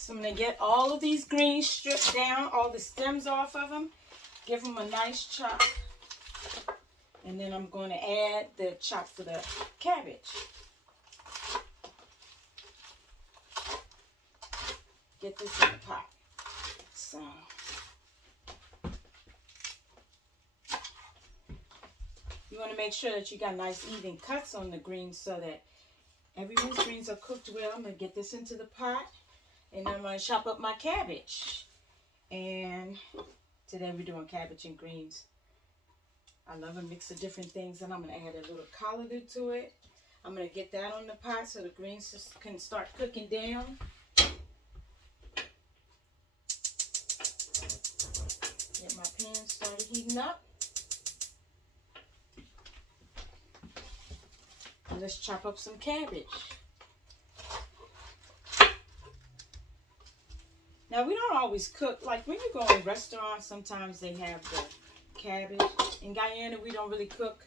So I'm going to get all of these greens stripped down, all the stems off of them. Give them a nice chop. And then I'm going to add the chop for the cabbage. Get this in the pot. So you want to make sure that you got nice even cuts on the greens so that everyone's greens are cooked well. I'm going to get this into the pot. And I'm going to chop up my cabbage. And today we're doing cabbage and greens. I love a mix of different things. And I'm going to add a little collard to it. I'm going to get that on the pot so the greens just can start cooking down. Get my pan started heating up. And let's chop up some cabbage. Now, we don't always cook, like when you go in restaurants, sometimes they have the cabbage. In Guyana, we don't really cook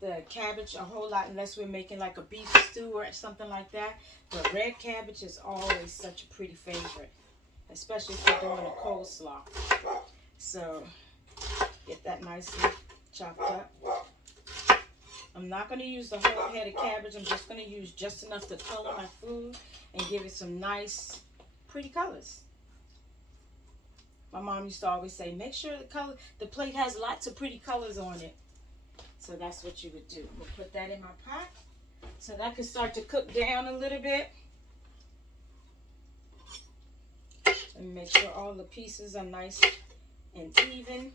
the cabbage a whole lot unless we're making like a beef stew or something like that. But red cabbage is always such a pretty favorite, especially if you're doing a coleslaw. So, get that nicely chopped up. I'm not going to use the whole head of cabbage. I'm just going to use just enough to color my food and give it some nice, pretty colors. My mom used to always say, make sure the plate has lots of pretty colors on it. So that's what you would do. We'll put that in my pot so that can start to cook down a little bit. And make sure all the pieces are nice and even.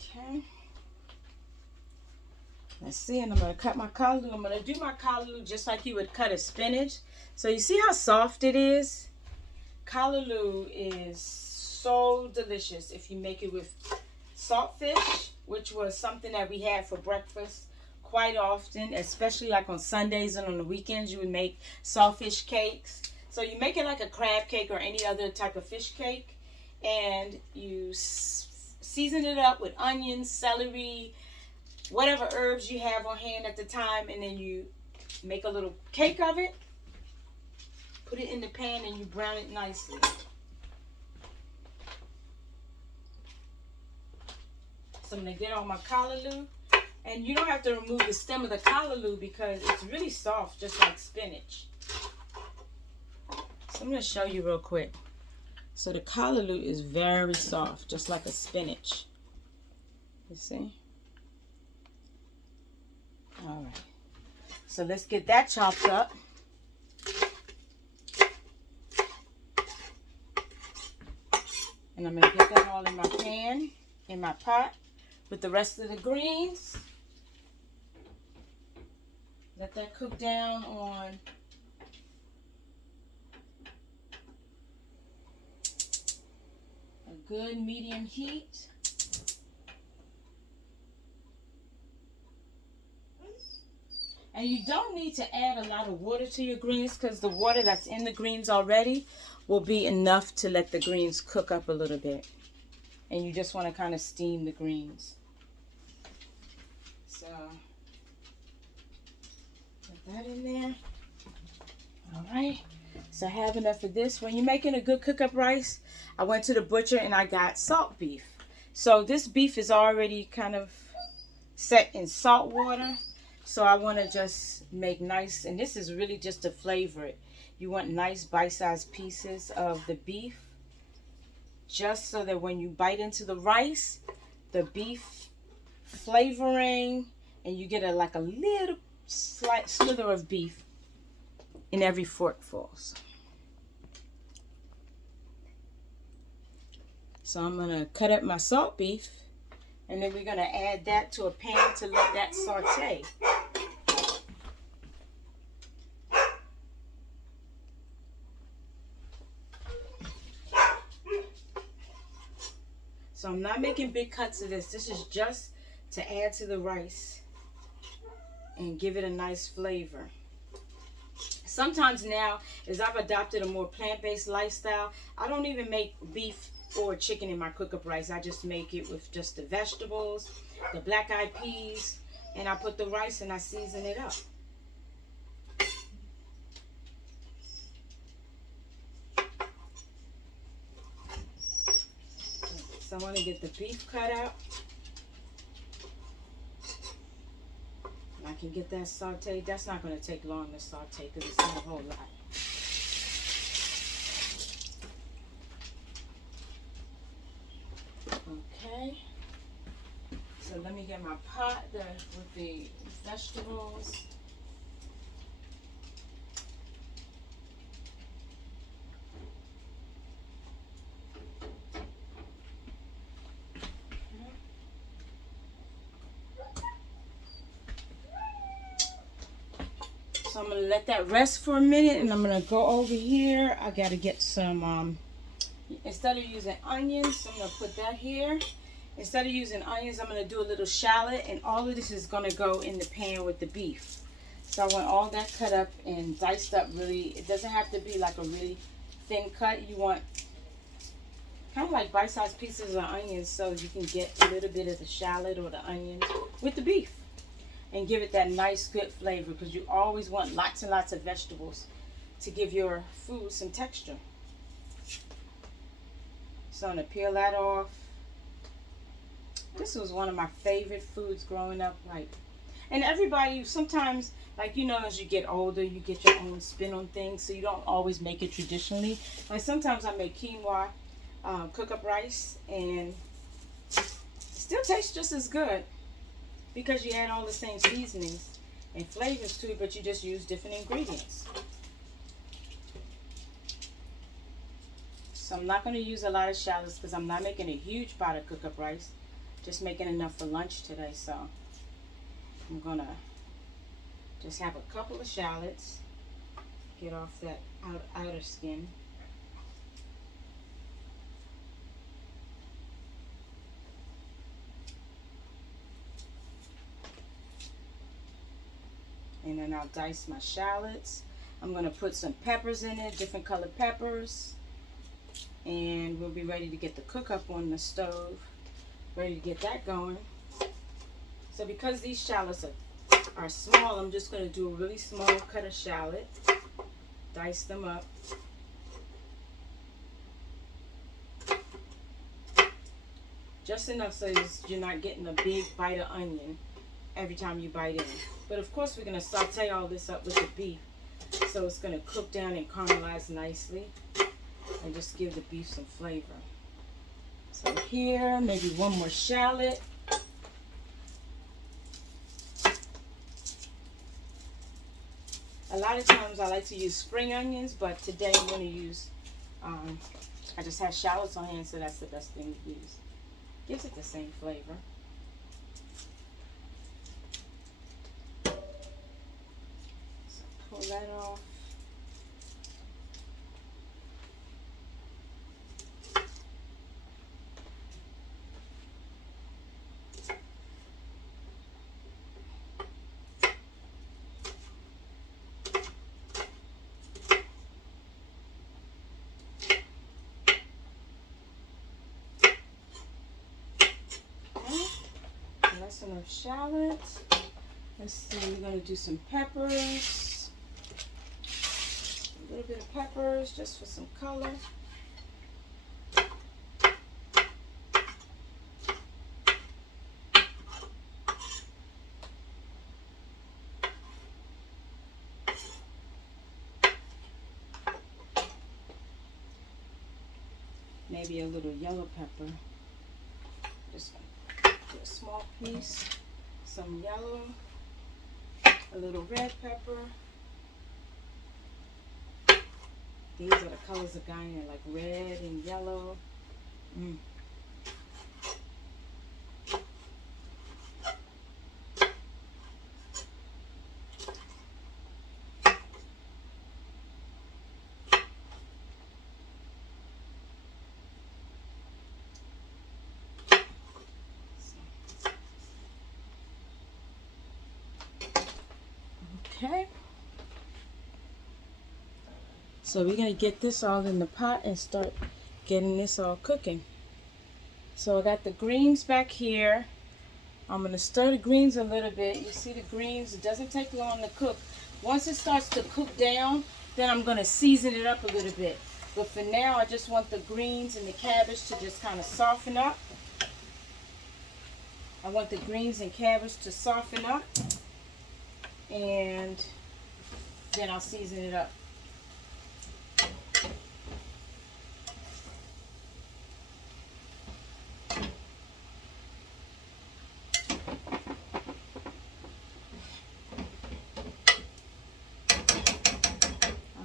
Okay. Let's see, and I'm going to cut my callaloo. I'm going to do my callaloo just like you would cut a spinach. So you see how soft it is? Callaloo is so delicious if you make it with saltfish, which was something that we had for breakfast quite often, especially like on Sundays and on the weekends. You would make saltfish cakes. So you make it like a crab cake or any other type of fish cake, and you season it up with onions, celery, whatever herbs you have on hand at the time, and then you make a little cake of it, put it in the pan, and you brown it nicely. So I'm going to get on my callaloo, and you don't have to remove the stem of the callaloo because it's really soft, just like spinach. So I'm going to show you real quick. So the callaloo is very soft, just like a spinach. You see? All right. So let's get that chopped up. And I'm going to get that all in my pan, in my pot, with the rest of the greens. Let that cook down on a good medium heat. And you don't need to add a lot of water to your greens because the water that's in the greens already will be enough to let the greens cook up a little bit. And you just want to kind of steam the greens. So, put that in there. All right. So I have enough of this. When you're making a good cook-up rice, I went to the butcher and I got salt beef. So this beef is already kind of set in salt water. So I want to just make nice, and this is really just to flavor it. You want nice bite-sized pieces of the beef, just so that when you bite into the rice, the beef flavoring, and you get like a little slight slither of beef in every forkful. So I'm going to cut up my salt beef, and then we're going to add that to a pan to let that saute. So I'm not making big cuts of this. This is just to add to the rice and give it a nice flavor. Sometimes now, as I've adopted a more plant-based lifestyle, I don't even make beef or chicken in my cook-up rice. I just make it with just the vegetables, the black-eyed peas, and I put the rice and I season it up. So I want to get the beef cut out. I can get that sauteed. That's not going to take long to saute because it's not a whole lot. Okay. So let me get my pot with the vegetables. So I'm going to let that rest for a minute, and I'm going to go over here. I got to get some, instead of using onions, I'm going to put that here. Instead of using onions, I'm going to do a little shallot, and all of this is going to go in the pan with the beef. So I want all that cut up and diced up really. It doesn't have to be like a really thin cut. You want kind of like bite-sized pieces of onions so you can get a little bit of the shallot or the onions with the beef. And give it that nice good flavor, because you always want lots and lots of vegetables to give your food some texture. So I'm going to peel that off. This was one of my favorite foods growing up. And everybody, sometimes, as you get older, you get your own spin on things, so you don't always make it traditionally. Like sometimes I make quinoa, cook-up rice, and it still tastes just as good. Because you add all the same seasonings and flavors to it, but you just use different ingredients. So I'm not going to use a lot of shallots because I'm not making a huge pot of cook-up rice. Just making enough for lunch today. So I'm going to just have a couple of shallots. Get off that outer skin. And then I'll dice my shallots. I'm going to put some peppers in it, different colored peppers. And we'll be ready to get the cook-up on the stove. Ready to get that going. So because these shallots are small, I'm just going to do a really small cut of shallot. Dice them up. Just enough so you're not getting a big bite of onion every time you bite in. But of course we're going to saute all this up with the beef, so it's going to cook down and caramelize nicely and just give the beef some flavor. So here, maybe one more shallot. A lot of times I like to use spring onions, but today I'm going to use, I just have shallots on hand, so that's the best thing to use. Gives it the same flavor. Pull that off. Okay. That's enough shallots. Let's see, we're going to do some peppers. A little bit of peppers just for some color. Maybe a little yellow pepper. Just gonna do a small piece. Some yellow. A little red pepper. These are the colors of Guyana, like red and yellow. Okay. So we're going to get this all in the pot and start getting this all cooking. So I got the greens back here. I'm going to stir the greens a little bit. You see the greens, it doesn't take long to cook. Once it starts to cook down, then I'm going to season it up a little bit. But for now, I just want the greens and the cabbage to just kind of soften up. I want the greens and cabbage to soften up. And then I'll season it up.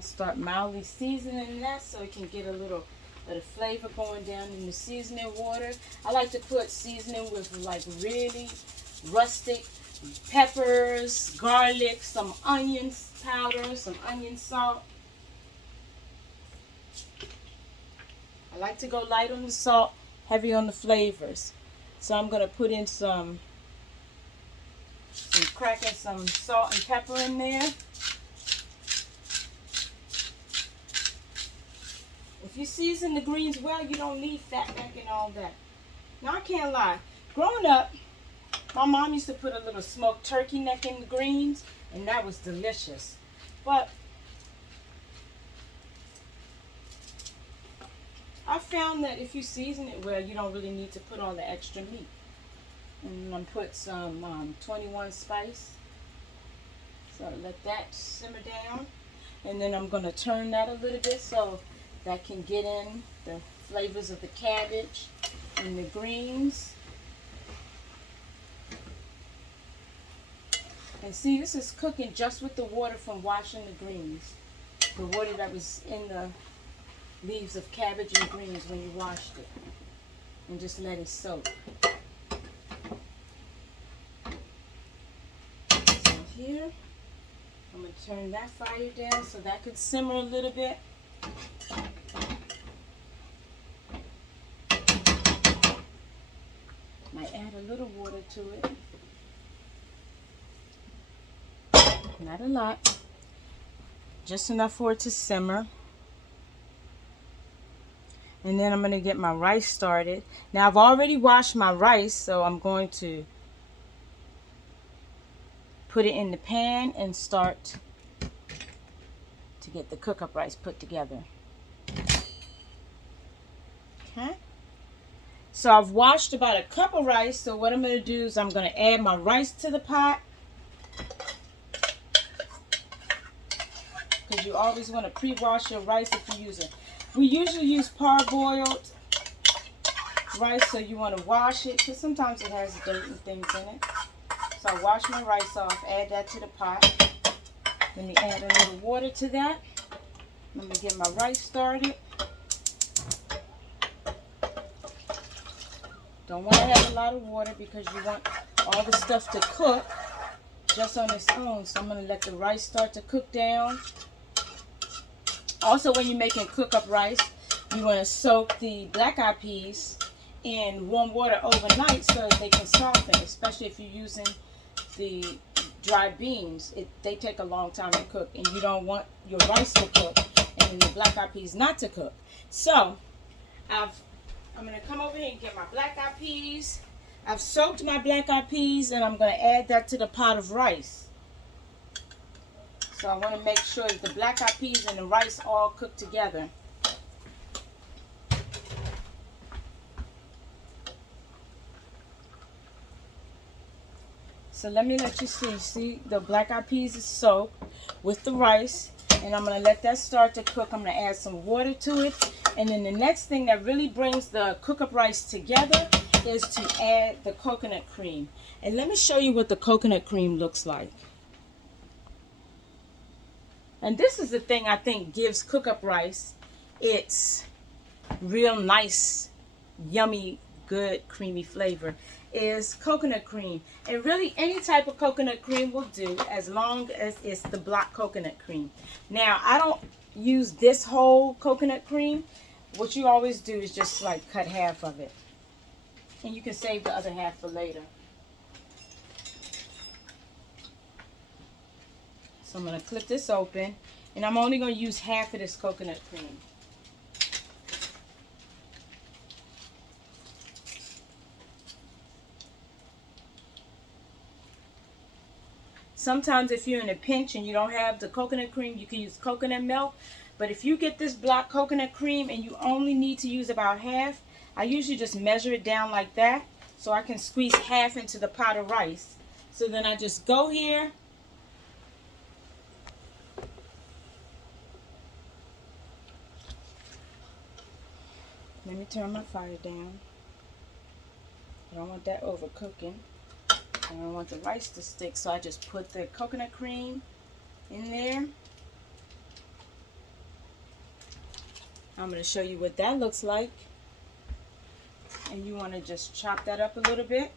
Start mildly seasoning that so it can get a little of the flavor going down in the seasoning water. I like to put seasoning with like really rustic peppers, garlic, some onions powder, some onion salt. I like to go light on the salt, heavy on the flavors. So I'm going to put in cracking some salt and pepper in there. If you season the greens well, you don't need fat neck and all that. Now, I can't lie. Growing up, my mom used to put a little smoked turkey neck in the greens, and that was delicious. But I found that if you season it well, you don't really need to put all the extra meat. And I'm going to put some 21 spice. So let that simmer down. And then I'm going to turn that a little bit so that can get in the flavors of the cabbage and the greens. And see, this is cooking just with the water from washing the greens. The water that was in the leaves of cabbage and greens when you washed it. And just let it soak. So here, I'm going to turn that fire down so that could simmer a little bit. Might add a little water to it. Not a lot. Just enough for it to simmer. And then I'm going to get my rice started. Now I've already washed my rice, so I'm going to put it in the pan and start to get the cook-up rice put together. Okay. So I've washed about a cup of rice. So what I'm going to do is I'm going to add my rice to the pot. Because you always want to pre-wash your rice if you use it. We usually use parboiled rice, so you want to wash it because sometimes it has dirt and things in it. So I wash my rice off, add that to the pot. Let me add a little water to that. Let me get my rice started. Don't want to have a lot of water because you want all the stuff to cook just on its own. So I'm going to let the rice start to cook down. Also, when you're making cook-up rice, you want to soak the black-eyed peas in warm water overnight so that they can soften, especially if you're using the dry beans. They take a long time to cook, and you don't want your rice to cook and the black-eyed peas not to cook. So, I'm going to come over here and get my black-eyed peas. I've soaked my black-eyed peas, and I'm going to add that to the pot of rice. So I want to make sure that the black-eyed peas and the rice all cook together. So let me let you see. See, the black-eyed peas is soaked with the rice. And I'm going to let that start to cook. I'm going to add some water to it. And then the next thing that really brings the cook-up rice together is to add the coconut cream. And let me show you what the coconut cream looks like. And this is the thing I think gives cook-up rice its real nice, yummy, good, creamy flavor is coconut cream. And really any type of coconut cream will do as long as it's the black coconut cream. Now, I don't use this whole coconut cream. What you always do is just like cut half of it. And you can save the other half for later. So I'm going to clip this open, and I'm only going to use half of this coconut cream. Sometimes if you're in a pinch and you don't have the coconut cream, you can use coconut milk. But if you get this block coconut cream and you only need to use about half, I usually just measure it down like that so I can squeeze half into the pot of rice. So then I just go here. Let me turn my fire down. I don't want that overcooking. I don't want the rice to stick, so I just put the coconut cream in there. I'm going to show you what that looks like. And you want to just chop that up a little bit,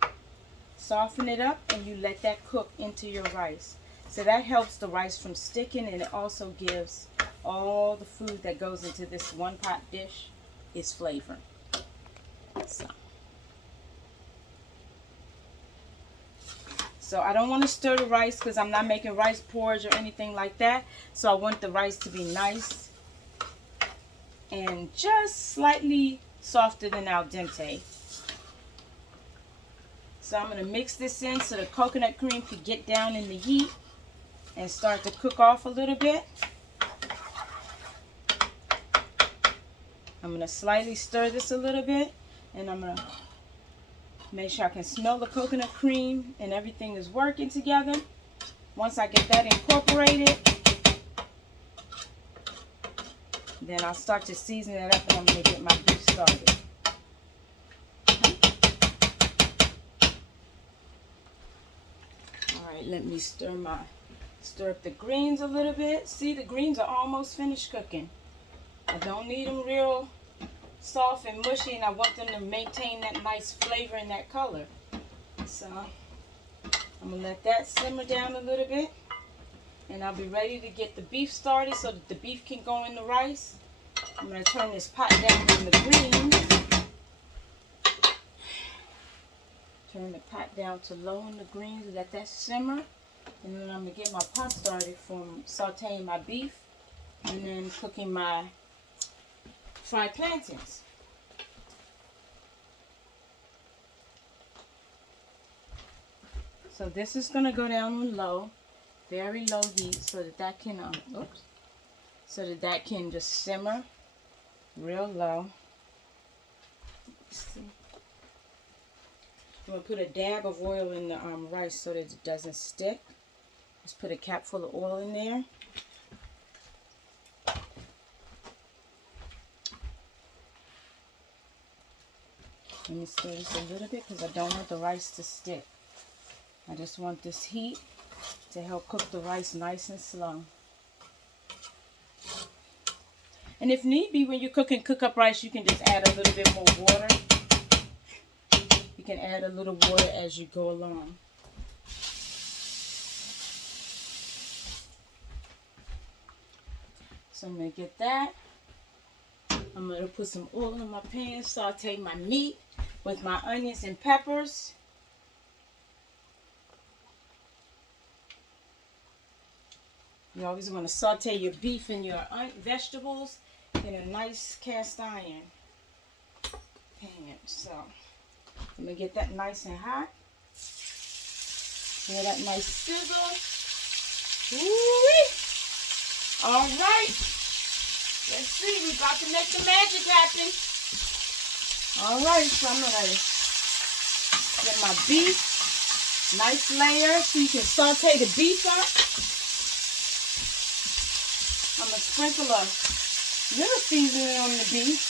soften it up, and you let that cook into your rice. So that helps the rice from sticking, and it also gives all the food that goes into this one pot dish its flavor. So I don't want to stir the rice because I'm not making rice porridge or anything like that. So I want the rice to be nice and just slightly softer than al dente. So I'm going to mix this in so the coconut cream can get down in the heat and start to cook off a little bit. I'm going to slightly stir this a little bit, and I'm going to make sure I can smell the coconut cream and everything is working together. Once I get that incorporated, then I'll start to season it up, and I'm going to get my beef started. Alright, let me stir up the greens a little bit. See, the greens are almost finished cooking. I don't need them real soft and mushy, and I want them to maintain that nice flavor and that color. So I'm going to let that simmer down a little bit, and I'll be ready to get the beef started so that the beef can go in the rice. I'm going to turn this pot down on the greens. Turn the pot down to low on the greens and let that simmer. And then I'm going to get my pot started from sauteing my beef and then cooking my fried plantains. So this is going to go down on low, very low heat, so that can just simmer real low. I'm going to put a dab of oil in the rice so that it doesn't stick. Just put a cap full of oil in there. Let me stir this a little bit because I don't want the rice to stick. I just want this heat to help cook the rice nice and slow. And if need be, when you're cooking cook-up rice, you can just add a little bit more water. You can add a little water as you go along. So I'm going to get that. I'm going to put some oil in my pan, saute my meat with my onions and peppers. You always want to saute your beef and your vegetables in a nice cast iron pan. So I'm going to get that nice and hot. Hear that nice sizzle. Woo-wee! All right. Let's see. We're about to make the magic happen. All right. So I'm going to get my beef. Nice layer so you can saute the beef up. I'm going to sprinkle a little seasoning on the beef.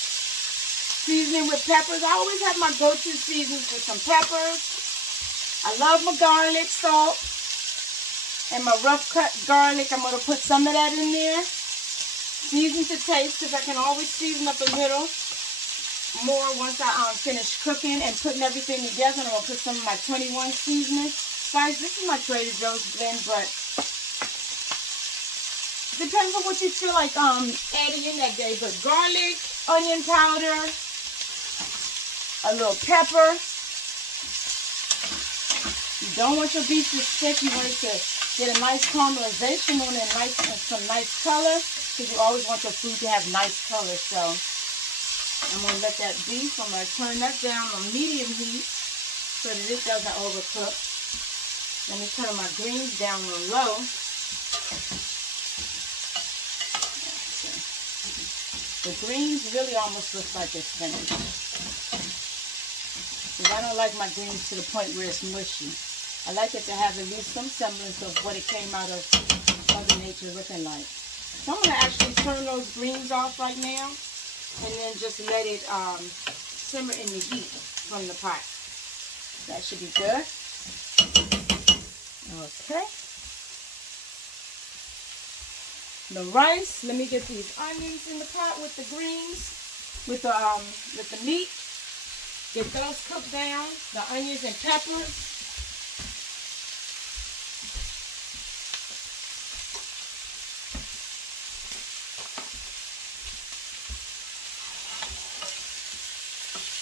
Seasoning with peppers. I always have my go-to seasonings with some peppers. I love my garlic, salt, and my rough cut garlic. I'm going to put some of that in there. Season to taste because I can always season up a little more once I finish cooking and putting everything together. And I'm going to put some of my 21 seasoning. Guys, this is my Trader Joe's blend, but depends on what you feel like adding in that day. But garlic, onion powder, a little pepper. You don't want your beef to stick. You want it to get a nice caramelization on it and some nice color. Because you always want your food to have nice color. So I'm going to let that beef, I'm going to turn that down on medium heat so that it doesn't overcook. Let me turn my greens down on low. Okay. The greens really almost look like it's finished. Because I don't like my greens to the point where it's mushy. I like it to have at least some semblance of what it came out of Mother Nature looking like. So I'm going to actually turn those greens off right now and then just let it simmer in the heat from the pot. That should be good. Okay. The rice, let me get these onions in the pot with the greens, with the meat. Get those cooked down, the onions and peppers.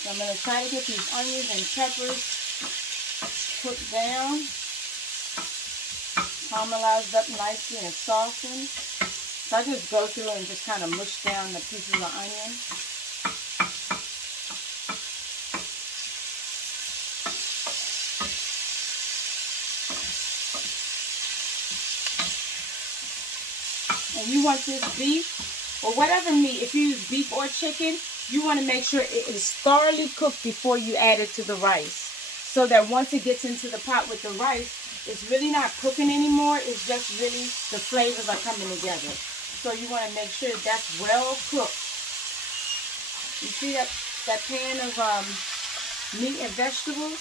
So I'm going to try to get these onions and peppers cooked down, caramelized up nicely and softened. So I just go through and just kind of mush down the pieces of onion. And you want this beef or whatever meat, if you use beef or chicken, you want to make sure it is thoroughly cooked before you add it to the rice. So that once it gets into the pot with the rice, it's really not cooking anymore. It's just really the flavors are coming together. So you want to make sure that's well cooked. You see that pan of meat and vegetables?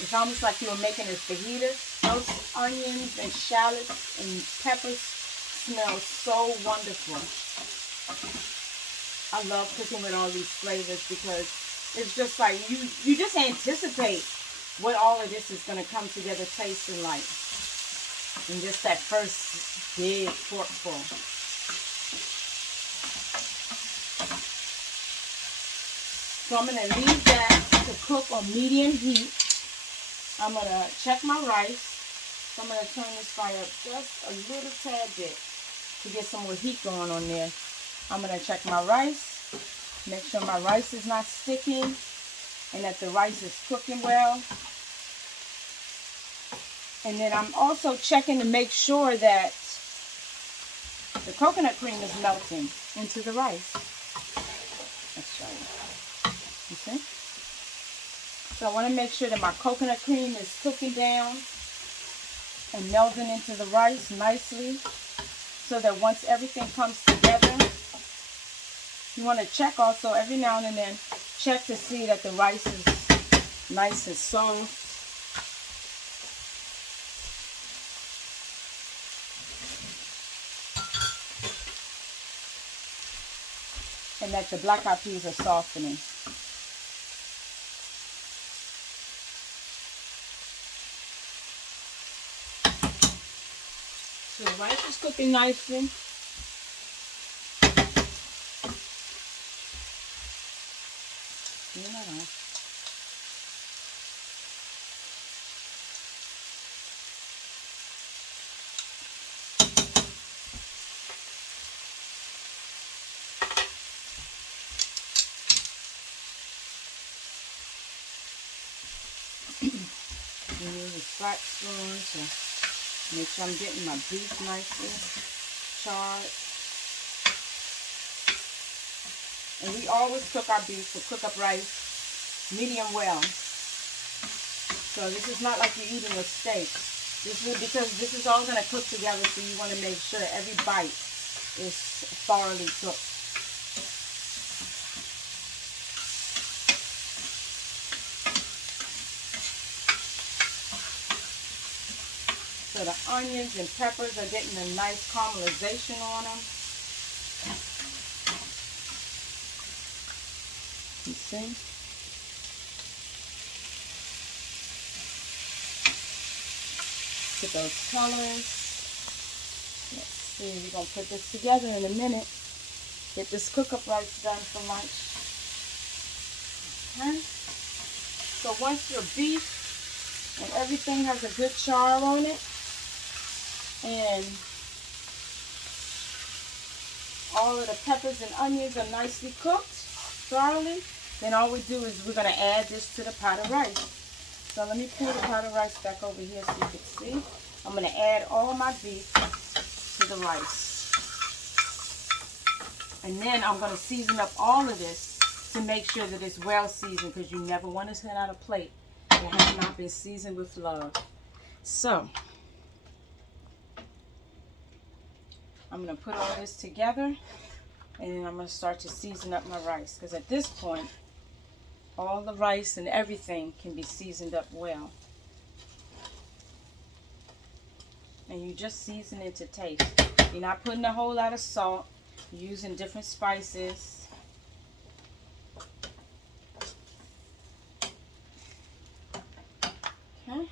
It's almost like you were making a fajita. Those onions and shallots and peppers smell so wonderful. I love cooking with all these flavors because it's just like you just anticipate what all of this is going to come together tasting like in just that first big forkful. So I'm going to leave that to cook on medium heat. I'm going to check my rice. So I'm going to turn this fire up just a little tad bit to get some more heat going on there. I'm going to check my rice. Make sure my rice is not sticking and that the rice is cooking well. And then I'm also checking to make sure that the coconut cream is melting into the rice. Let's show you. You see? So I want to make sure that my coconut cream is cooking down and melding into the rice nicely so that once everything comes together, you want to check also every now and then, check to see that the rice is nice and soft. And that the black eyed peas are softening. So the rice is cooking nicely. Use a flat spoon to make sure I'm getting my beef nicely charred. And we always cook our beef for cook-up rice medium well. So this is not like you're eating a steak. This is because this is all going to cook together, so you want to make sure every bite is thoroughly cooked. So the onions and peppers are getting a nice caramelization on them. You see? Get those colors. Let's see, we're going to put this together in a minute. Get this cook-up rice done for lunch. Okay. So once your beef and everything has a good char on it, and all of the peppers and onions are nicely cooked thoroughly, then all we do is we're going to add this to the pot of rice. So let me pull the pot of rice back over here so you can see. I'm going to add all my beef to the rice. And then I'm going to season up all of this to make sure that it's well seasoned, because you never want to set out a plate that has not been seasoned with love. So I'm going to put all this together, and then I'm going to start to season up my rice, because at this point all the rice and everything can be seasoned up well. And you just season it to taste. You're not putting a whole lot of salt. You're using different spices. Okay.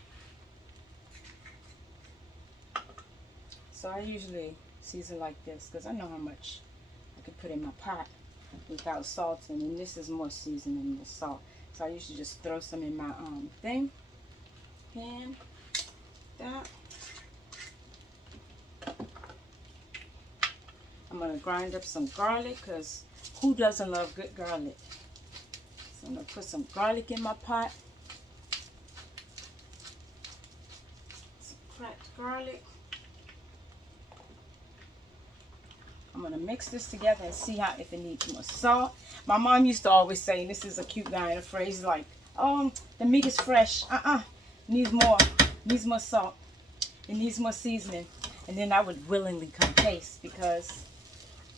So I usually season like this because I know how much I can put in my pot without salting, and this is more seasoned than the salt. So I usually just throw some in my pan. That. I'm going to grind up some garlic, because who doesn't love good garlic? So I'm going to put some garlic in my pot. Some cracked garlic. I'm going to mix this together and see if it needs more salt. My mom used to always say, and this is a cute guy in a phrase, like, oh, the meat is fresh. Needs more salt. It needs more seasoning. And then I would willingly come taste, because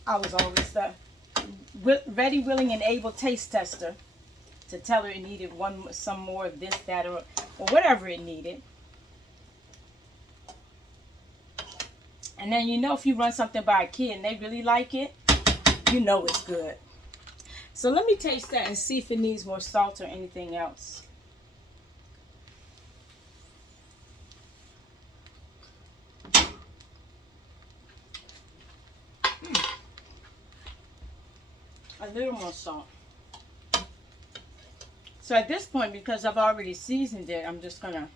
I was always the ready, willing, and able taste tester to tell her it needed some more of this, that, or whatever it needed. And then, you know, if you run something by a kid and they really like it, you know it's good. So let me taste that and see if it needs more salt or anything else. A little more salt. So at this point, because I've already seasoned it, I'm just gonna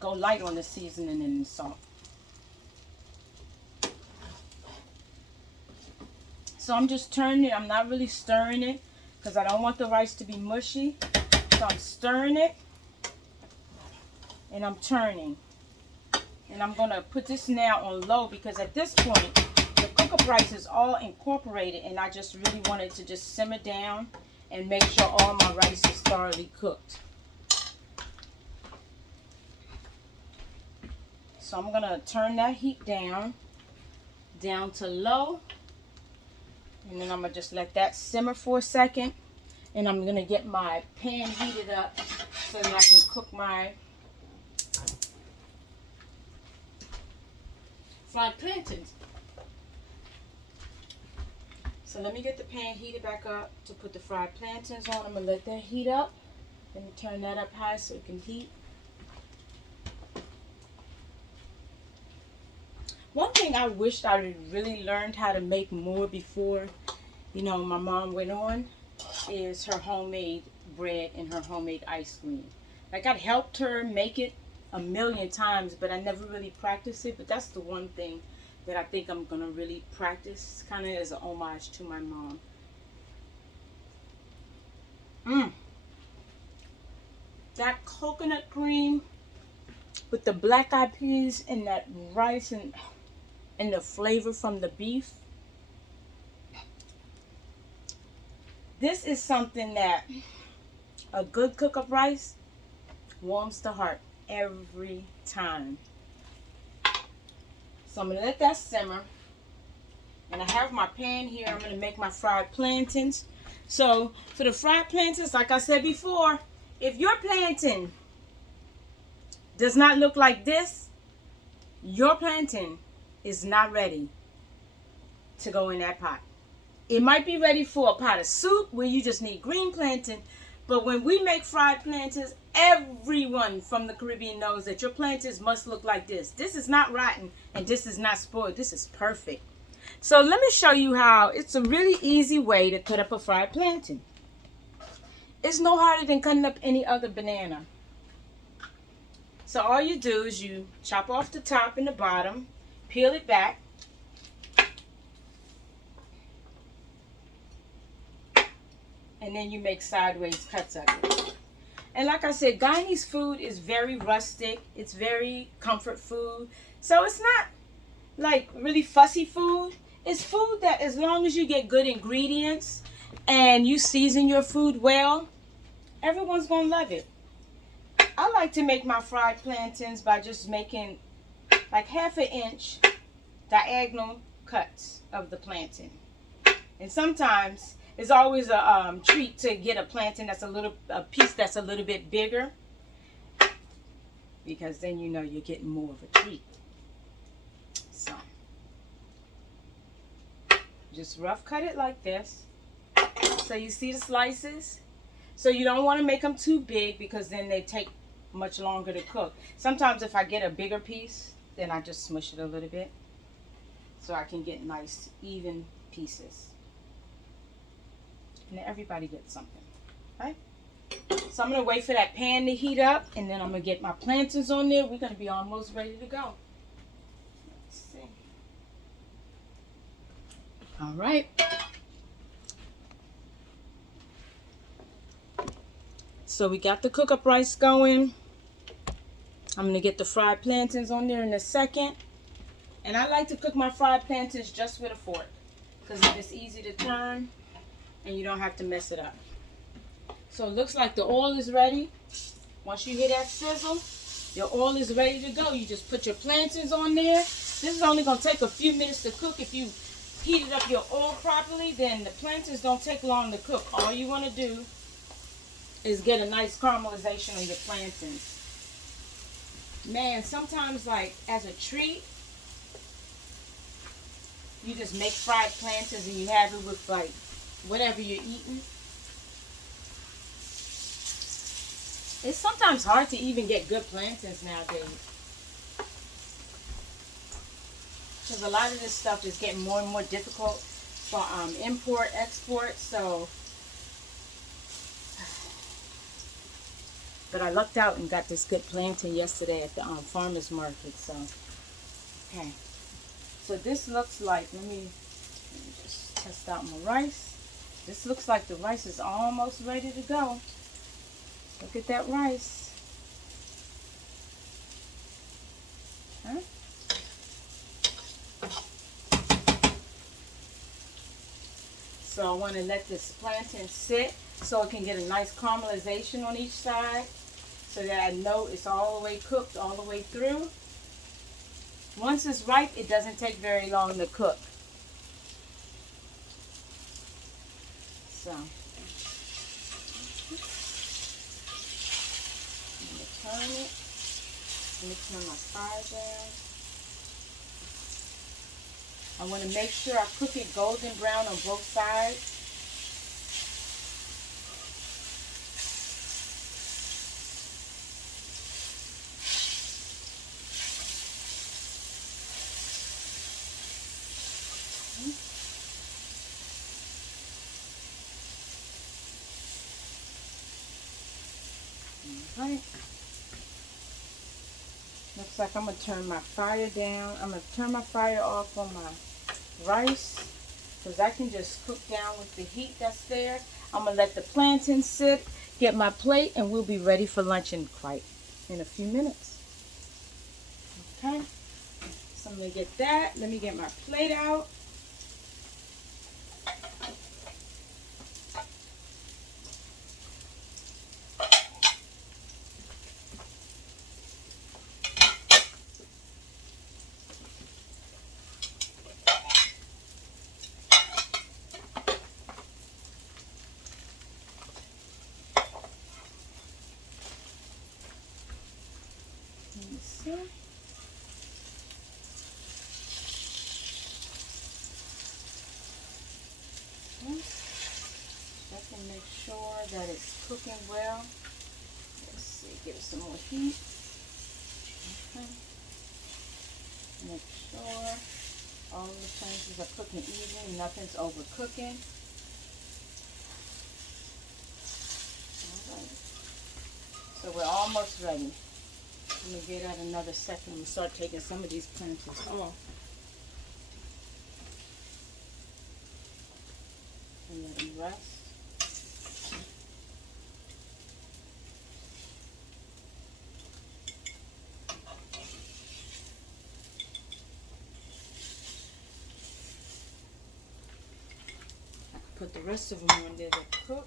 go light on the seasoning and the salt. So I'm just turning it. I'm not really stirring it because I don't want the rice to be mushy. So I'm stirring it and I'm turning. And I'm going to put this now on low, because at this point the cook-up rice is all incorporated, and I just really want it to just simmer down and make sure all my rice is thoroughly cooked. So I'm going to turn that heat down to low, and then I'm going to just let that simmer for a second, and I'm going to get my pan heated up so that I can cook my fried plantains. So let me get the pan heated back up to put the fried plantains on. I'm going to let that heat up. Let me turn that up high so it can heat. One thing I wished I really learned how to make more before, you know, my mom went on, is her homemade bread and her homemade ice cream. Like, I'd helped her make it a million times, but I never really practiced it. But that's the one thing that I think I'm gonna really practice, kind of as an homage to my mom. That coconut cream with the black eyed peas and that rice and the flavor from the beef. This is something that a good cook-up rice warms the heart every time. So I'm going to let that simmer. And I have my pan here. I'm going to make my fried plantains. So for the fried plantains, like I said before, if your plantain does not look like this, your plantain is not ready to go in that pot. It might be ready for a pot of soup where you just need green plantain. But when we make fried plantains, everyone from the Caribbean knows that your plantains must look like this. This is not rotten and this is not spoiled. This is perfect. So let me show you how. It's a really easy way to cut up a fried plantain. It's no harder than cutting up any other banana. So all you do is you chop off the top and the bottom, peel it back, and then you make sideways cuts of it. And like I said, Guyanese food is very rustic. It's very comfort food. So it's not like really fussy food. It's food that, as long as you get good ingredients and you season your food well, everyone's gonna love it. I like to make my fried plantains by just making like 1/2 inch diagonal cuts of the plantain. And sometimes it's always a treat to get a plantain that's a piece that's a little bit bigger, because then you know you're getting more of a treat. So just rough cut it like this. So you see the slices. So you don't want to make them too big, because then they take much longer to cook. Sometimes if I get a bigger piece, then I just smush it a little bit so I can get nice even pieces. And then everybody gets something, right? So I'm going to wait for that pan to heat up, and then I'm going to get my plantains on there. We're going to be almost ready to go. Let's see. All right. So we got the cook-up rice going. I'm going to get the fried plantains on there in a second. And I like to cook my fried plantains just with a fork, because it's easy to turn and you don't have to mess it up. So it looks like the oil is ready. Once you hear that sizzle, your oil is ready to go. You just put your plantains on there. This is only going to take a few minutes to cook. If you heated up your oil properly, then the plantains don't take long to cook. All you want to do is get a nice caramelization on your plantains. Man, sometimes, like, as a treat, you just make fried plantains and you have it with, like, whatever you're eating. It's sometimes hard to even get good plantains nowadays, because a lot of this stuff is getting more and more difficult for import, export. So, but I lucked out and got this good plantain yesterday at the farmer's market. So, okay. So this looks like, let me just test out my rice. This looks like the rice is almost ready to go. Look at that rice. Huh? So I want to let this plantain sit so it can get a nice caramelization on each side, so that I know it's all the way cooked all the way through. Once it's ripe, it doesn't take very long to cook. So turn it. Let me turn my fire down. I want to make sure I cook it golden brown on both sides. Right. Looks like I'm going to turn my fire down. I'm going to turn my fire off on my rice, because I can just cook down with the heat that's there. I'm going to let the plantain sit, get my plate, and we'll be ready for lunch in a few minutes. Okay. So I'm going to get that. Let me get my plate out. See? Check and make sure that it's cooking well. Let's see, give it some more heat. Okay. Make sure all the plantains are cooking even, nothing's overcooking. All right. So we're almost ready. I'm going to get out another second. I'm going to start taking some of these plantains off. And let them rest. put the rest of them on there to cook.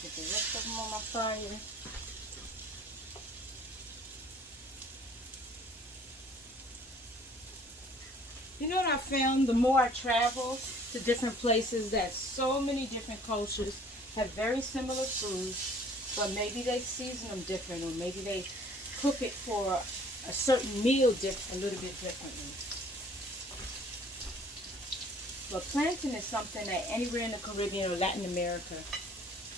Put the rest of them on my fire. You know what I found? The more I travel to different places, that so many different cultures have very similar foods, but maybe they season them different, or maybe they cook it for a certain meal a little bit differently. But plantain is something that anywhere in the Caribbean or Latin America,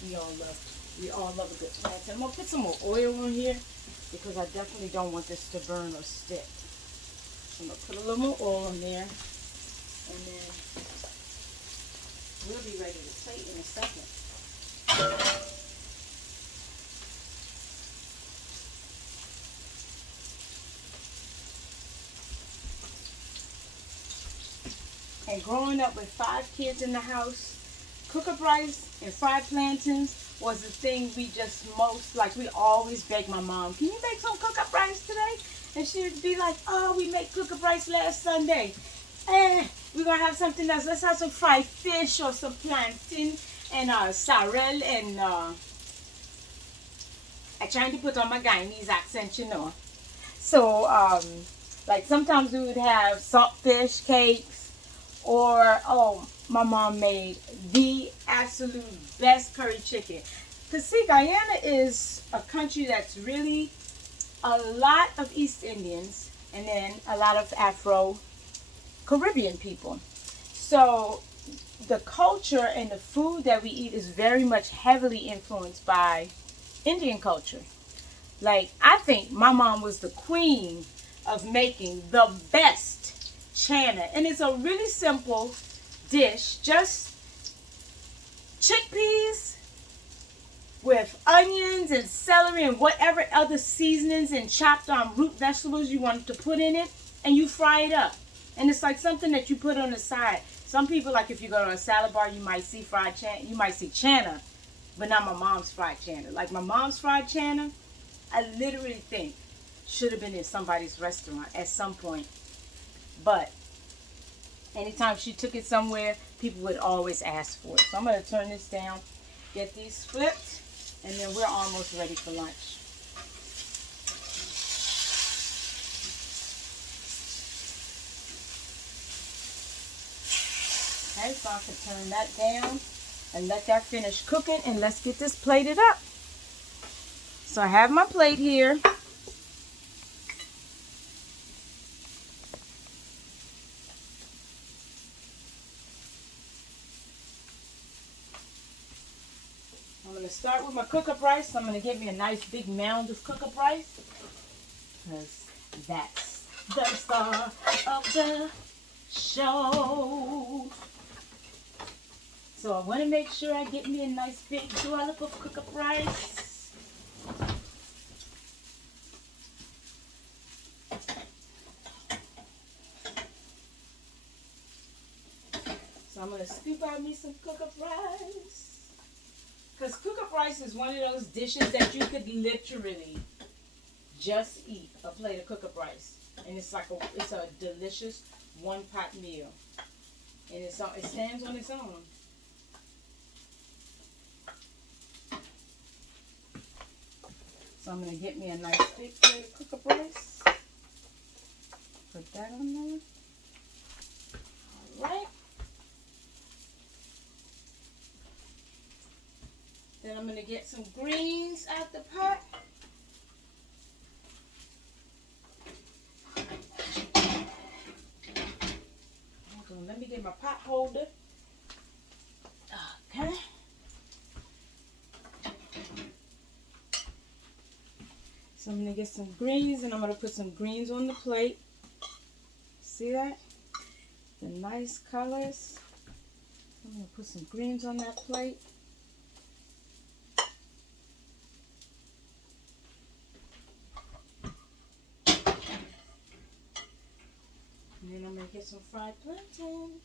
we all love. We all love a good plantain. I'm going to put some more oil on here because I definitely don't want this to burn or stick. I'm going to put a little more oil in there, and then we'll be ready to plate in a second. And growing up with 5 kids in the house, cook-up rice and fried plantains was the thing we just most, like, we always beg my mom, can you make some cook-up rice today? And she would be like, oh, we made cook-up rice last Sunday. We're going to have something else. Let's have some fried fish or some plantain and sorrel and I'm trying to put on my Guyanese accent, you know. So, like, sometimes we would have saltfish cakes, or, oh, my mom made the absolute best curry chicken. Because, see, Guyana is a country that's really a lot of East Indians and then a lot of Afro-Caribbean people. So the culture and the food that we eat is very much heavily influenced by Indian culture. Like, I think my mom was the queen of making the best chana. And it's a really simple dish, just chickpeas with onions and celery and whatever other seasonings and chopped root vegetables you want to put in it, and you fry it up. And it's like something that you put on the side. Some people, like, if you go to a salad bar, you might see fried chana, you might see chana, but not my mom's fried chana. Like, my mom's fried chana, I literally think should have been in somebody's restaurant at some point. But anytime she took it somewhere, people would always ask for it. So I'm going to turn this down, get these flipped, and then we're almost ready for lunch. Okay, so I can turn that down and let that finish cooking, and let's get this plated up. So I have my plate here. I'm going to start with my cook-up rice. I'm going to get me a nice big mound of cook-up rice, because that's the star of the show. So I want to make sure I get me a nice big dollop of cook-up rice. So I'm going to scoop out me some cook-up rice. Because cook-up rice is one of those dishes that you could literally just eat a plate of cook-up rice. And it's like it's a delicious one-pot meal. And it stands on its own. So I'm going to get me a nice big plate of cook-up rice. Put that on there. All right. Then I'm going to get some greens out the pot. Let me get my pot holder. Okay. So I'm going to get some greens, and I'm going to put some greens on the plate. See that? The nice colors. I'm going to put some greens on that plate. And then I'm going to get some fried plantain.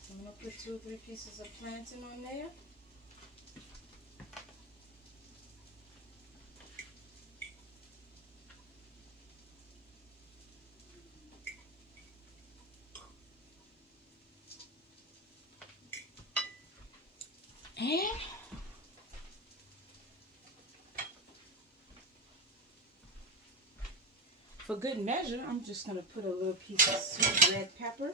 So I'm going to put 2 or 3 pieces of plantain on there. And for good measure, I'm just going to put a little piece of sweet red pepper.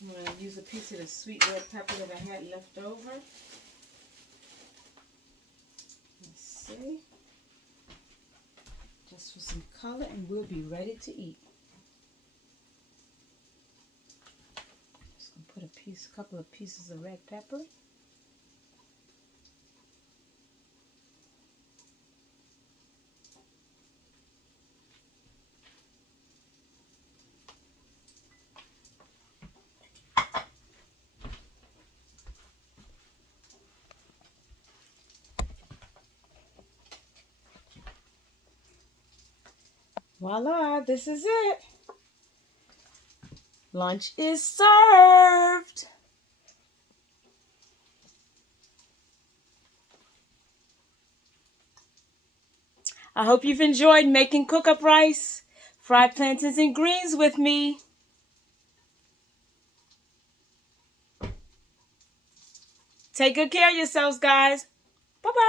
I'm going to use a piece of the sweet red pepper that I had left over. Let's see. Just for some color, and we'll be ready to eat. Just going to put a couple of pieces of red pepper. Voila, this is it. Lunch is served. I hope you've enjoyed making cook-up rice, fried plantains, and greens with me. Take good care of yourselves, guys. Bye-bye.